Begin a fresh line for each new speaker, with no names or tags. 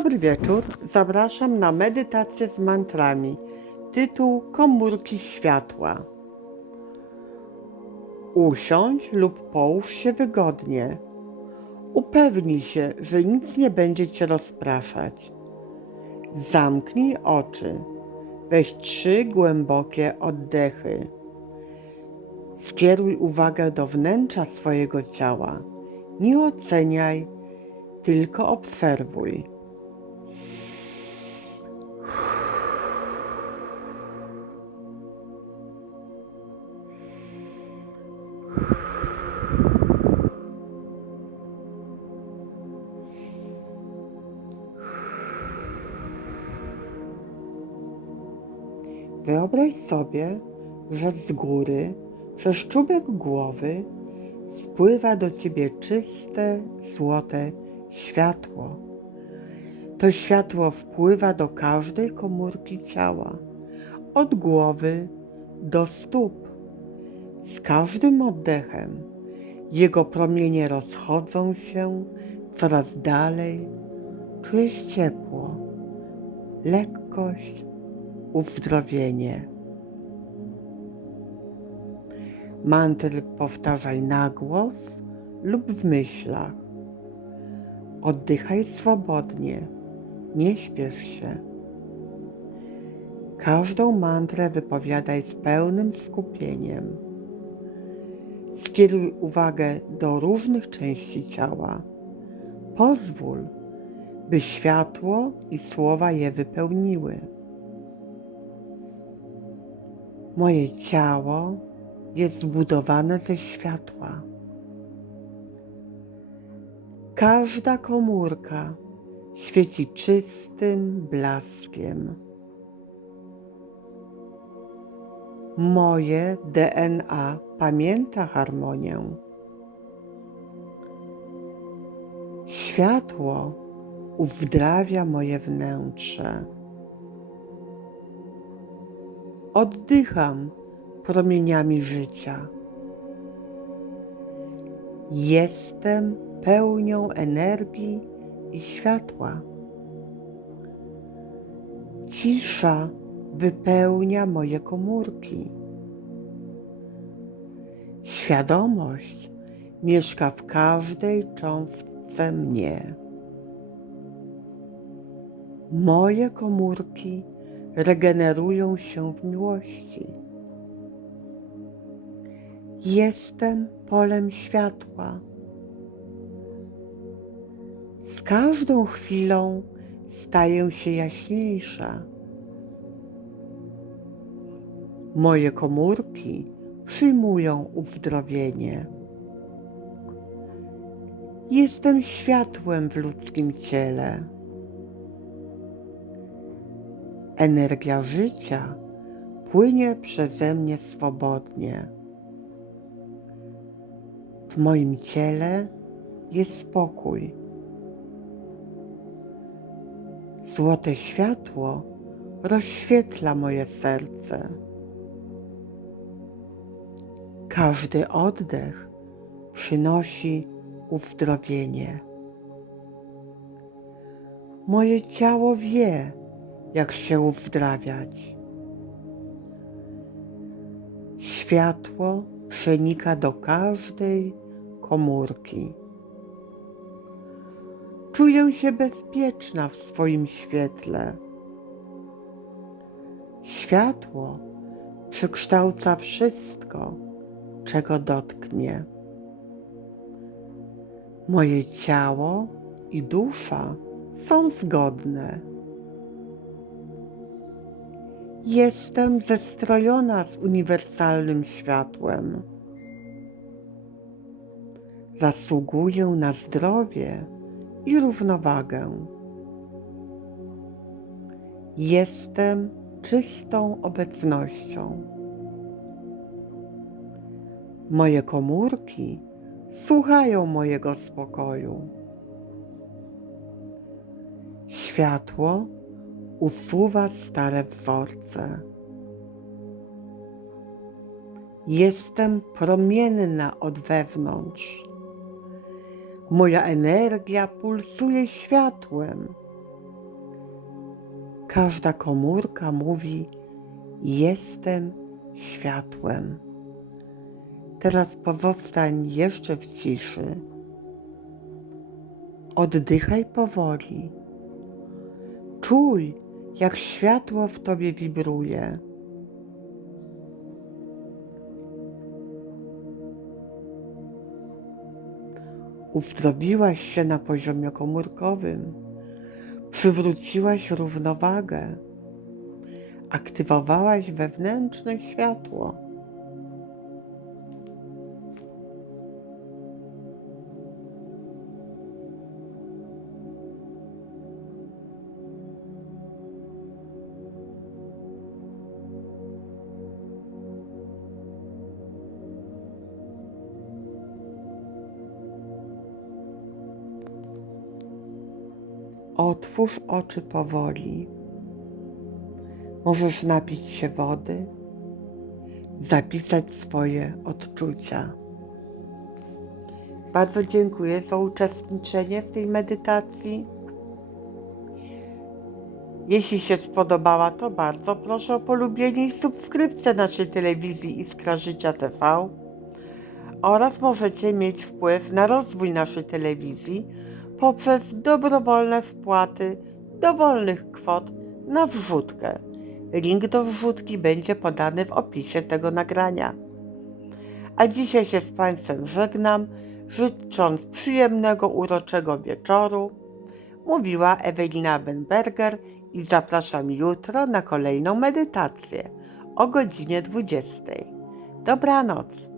Dobry wieczór. Zapraszam na medytację z mantrami. Tytuł Komórki światła. Usiądź lub połóż się wygodnie. Upewnij się, że nic nie będzie cię rozpraszać. Zamknij oczy. Weź trzy głębokie oddechy. Skieruj uwagę do wnętrza swojego ciała. Nie oceniaj, tylko obserwuj. Wyobraź sobie, że z góry, przez czubek głowy, spływa do ciebie czyste, złote światło. To światło wpływa do każdej komórki ciała, od głowy do stóp. Z każdym oddechem jego promienie rozchodzą się coraz dalej. Czujesz ciepło, lekkość, uzdrowienie. Mantry powtarzaj na głos lub w myślach. Oddychaj swobodnie, nie śpiesz się. Każdą mantrę wypowiadaj z pełnym skupieniem. Skieruj uwagę do różnych części ciała. Pozwól, by światło i słowa je wypełniły. Moje ciało jest zbudowane ze światła. Każda komórka świeci czystym blaskiem. Moje DNA pamięta harmonię. Światło uzdrawia moje wnętrze. Oddycham promieniami życia. Jestem pełnią energii i światła. Cisza wypełnia moje komórki. Świadomość mieszka w każdej cząstce mnie. Moje komórki regenerują się w miłości. Jestem polem światła. Z każdą chwilą staję się jaśniejsza. Moje komórki przyjmują uzdrowienie. Jestem światłem w ludzkim ciele. Energia życia płynie przeze mnie swobodnie. W moim ciele jest spokój. Złote światło rozświetla moje serce. Każdy oddech przynosi uzdrowienie. Moje ciało wie, jak się uzdrawiać. Światło przenika do każdej komórki. Czuję się bezpieczna w swoim świetle. Światło przekształca wszystko, czego dotknie. Moje ciało i dusza są zgodne. Jestem zestrojona z uniwersalnym światłem. Zasługuję na zdrowie i równowagę. Jestem czystą obecnością. Moje komórki słuchają mojego spokoju. Światło usuwa stare wzorce. Jestem promienna od wewnątrz. Moja energia pulsuje światłem. Każda komórka mówi: Jestem światłem. Teraz pozostań jeszcze w ciszy. Oddychaj powoli. Czuj, jak światło w tobie wibruje. Uzdrowiłaś się na poziomie komórkowym, przywróciłaś równowagę, aktywowałaś wewnętrzne światło. Otwórz oczy powoli. Możesz napić się wody, zapisać swoje odczucia. Bardzo dziękuję za uczestniczenie w tej medytacji. Jeśli się spodobała, to bardzo proszę o polubienie i subskrypcję naszej telewizji Iskra Życia TV oraz możecie mieć wpływ na rozwój naszej telewizji poprzez dobrowolne wpłaty dowolnych kwot na wrzutkę. Link do wrzutki będzie podany w opisie tego nagrania. A dzisiaj się z Państwem żegnam, życząc przyjemnego, uroczego wieczoru. Mówiła Ewelina Benberger i zapraszam jutro na kolejną medytację o godzinie 20. Dobranoc.